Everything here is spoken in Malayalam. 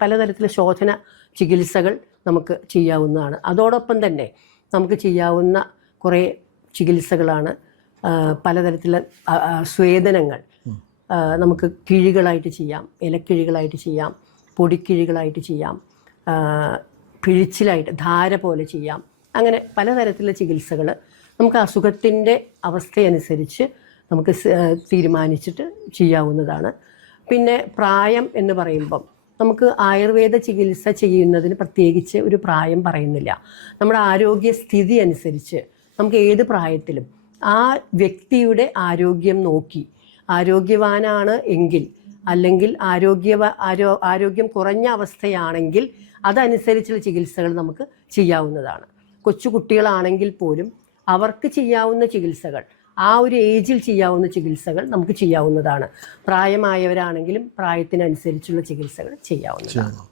പലതരത്തിലുള്ള ശോധന ചികിത്സകൾ നമുക്ക് ചെയ്യാവുന്നതാണ്. അതോടൊപ്പം തന്നെ നമുക്ക് ചെയ്യാവുന്ന കുറേ ചികിത്സകളാണ് പലതരത്തിലെ സ്വേദനങ്ങൾ നമുക്ക് കിഴികളായിട്ട് ചെയ്യാം ഇലക്കിഴികളായിട്ട് ചെയ്യാം പൊടിക്കിഴികളായിട്ട് ചെയ്യാം പിഴിച്ചിലായിട്ട് ധാര പോലെ ചെയ്യാം. അങ്ങനെ പലതരത്തിലുള്ള ചികിത്സകൾ നമുക്ക് അസുഖത്തിന്റെ അവസ്ഥയനുസരിച്ച് നമുക്ക് തീരുമാനിച്ചിട്ട് ചെയ്യാവുന്നതാണ്. പിന്നെ പ്രായം എന്ന് പറയുമ്പം നമുക്ക് ആയുർവേദ ചികിത്സ ചെയ്യുന്നതിന് പ്രത്യേകിച്ച് ഒരു പ്രായം പറയുന്നില്ല. നമ്മുടെ ആരോഗ്യ സ്ഥിതി അനുസരിച്ച് നമുക്ക് ഏത് പ്രായത്തിലും ആ വ്യക്തിയുടെ ആരോഗ്യം നോക്കി. ആരോഗ്യവാനാണ് എങ്കിൽ അല്ലെങ്കിൽ ആരോഗ്യ ആരോ ആരോഗ്യം കുറഞ്ഞ അവസ്ഥയാണെങ്കിൽ അതനുസരിച്ചുള്ള ചികിത്സകൾ നമുക്ക് ചെയ്യാവുന്നതാണ്. കൊച്ചു കുട്ടികളാണെങ്കിൽ പോലും അവർക്ക് ചെയ്യാവുന്ന ചികിത്സകൾ ആ ഒരു ഏജിൽ ചെയ്യാവുന്ന ചികിത്സകൾ നമുക്ക് ചെയ്യാവുന്നതാണ്. പ്രായമായവരാണെങ്കിലും പ്രായത്തിനനുസരിച്ചുള്ള ചികിത്സകൾ ചെയ്യാവുന്നതാണ്.